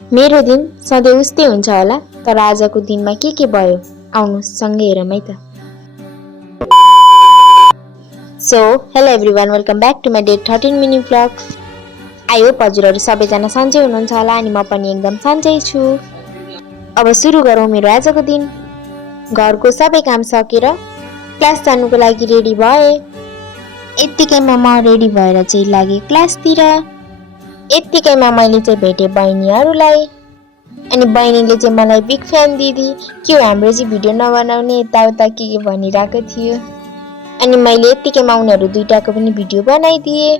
मेरो दिन सधैँ उस्तै हुन्छ होला, तर आजको दिनमा के भयो आउनु सँगै हेरौँ है त। So hello everyone, welcome back to my day 13 mini vlog. I hope हजुरहरू सबैजना सन्चै हुनुहुन्छ होला अनि म पनि एकदम सन्चै छु। अब सुरु गरौँ मेरो आजको दिन। घरको सबै काम सकेर क्लास जानुको लागि रेडी भए। यत्तिकैमा म रेडी भएर चाहिँ लागेँ क्लासतिर। यत्तिकैमा मैले चाहिँ भेटेँ बहिनीहरूलाई। अनि बहिनीले चाहिँ मलाई बिग फ्यान दिदी के हो हाम्रो चाहिँ भिडियो नबनाउने यताउता के भनिरहेको थियो। अनि मैले यत्तिकैमा उनीहरू दुईटाको पनि भिडियो बनाइदिएँ।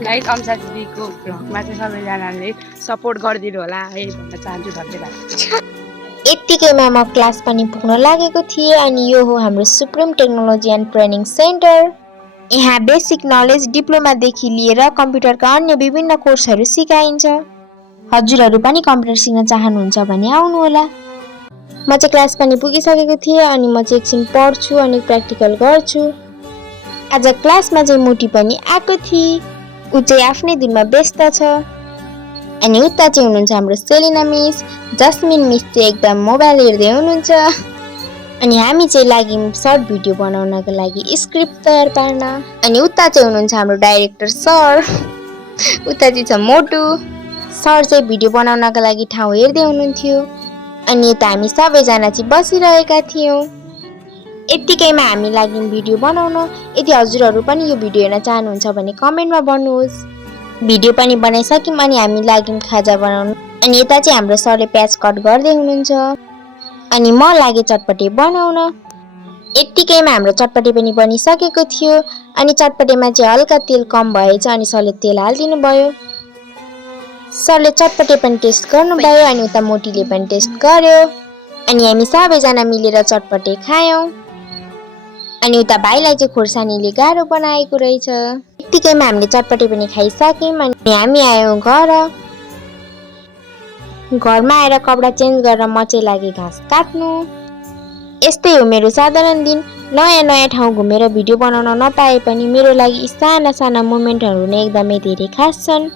गाइस अम्सा दिदीको भ्लगमा चाहिँ सबैजनाले सपोर्ट गरिदिनु होला है भन्न चाहन्छु। धन्यवाद। यत्तिकैमा म क्लास पनि पुग्न लागेको थिएँ अनि यो हो हाम्रो supreme technology and training centre. यहाँ बेसिक नलेज डिप्लोमादेखि लिएर कम्प्युटरका अन्य विभिन्न कोर्सहरू सिकाइन्छ। हजुरहरू पनि कम्प्युटर सिक्न चाहनुहुन्छ भने आउनुहोला। म चाहिँ क्लास पनि पुगिसकेको थिएँ अनि म चाहिँ एकछिन पढ्छु अनि प्र्याक्टिकल गर्छु। आज क्लासमा चाहिँ मोटी पनि आएको थिए। ऊ चाहिँ आफ्नै दिनमा व्यस्त छ। अनि उता चाहिँ हुनुहुन्छ हाम्रो सेलिना मिस। जस्मिन मिस चाहिँ एकदम मोबाइल हेर्दै हुनुहुन्छ। अनि हामी चाहिँ लाग्यौँ सर्ट भिडियो बनाउनको लागि स्क्रिप्ट तयार पार्न। अनि उता चाहिँ हुनुहुन्छ हाम्रो डाइरेक्टर सर। उता चाहिँ छ मोटु सर चाहिँ भिडियो बनाउनको लागि ठाउँ हेर्दै हुनुहुन्थ्यो। अनि यता हामी सबैजना चाहिँ बसिरहेका थियौँ। यत्तिकैमा हामी लाग्यौँ भिडियो बनाउन। यदि हजुरहरू पनि यो भिडियो हेर्न चाहनुहुन्छ भने कमेन्टमा भन्नुहोस्। भिडियो पनि बनाइसक्यौँ अनि हामी लाग्यौँ खाजा बनाउन। अनि यता चाहिँ हाम्रो सरले प्याज कट गर्दै हुनुहुन्छ अनि म लागेँ चटपटे बनाउन। यत्तिकैमा हाम्रो चटपटे पनि बनिसकेको थियो। अनि चटपटेमा चाहिँ हल्का तेल कम भएछ अनि सरले तेल हालिदिनु भयो। सरले चटपटे पनि टेस्ट गर्नुभयो अनि उता मोटीले पनि टेस्ट गर्यो। अनि हामी सबैजना मिलेर चटपटे खायौँ। अनि उता भाइलाई चाहिँ खोर्सानीले गाह्रो बनाएको रहेछ। यत्तिकैमा हामीले चटपटे पनि खाइसक्यौँ अनि हामी आयौँ घर। घरमा आएर कपडा चेन्ज गरेर म चाहिँ लागेँ घाँस काट्नु। यस्तै हो मेरो साधारण दिन। नयाँ ठाउँ घुमेर भिडियो बनाउन नपाए पनि मेरो लागि साना साना मोमेन्टहरू नै एकदमै धेरै खास छन्।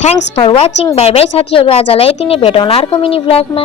Thanks for watching. Bye bye साथीहरू, आजलाई यति नै, भेटौँला अर्को मिनी भ्लगमा।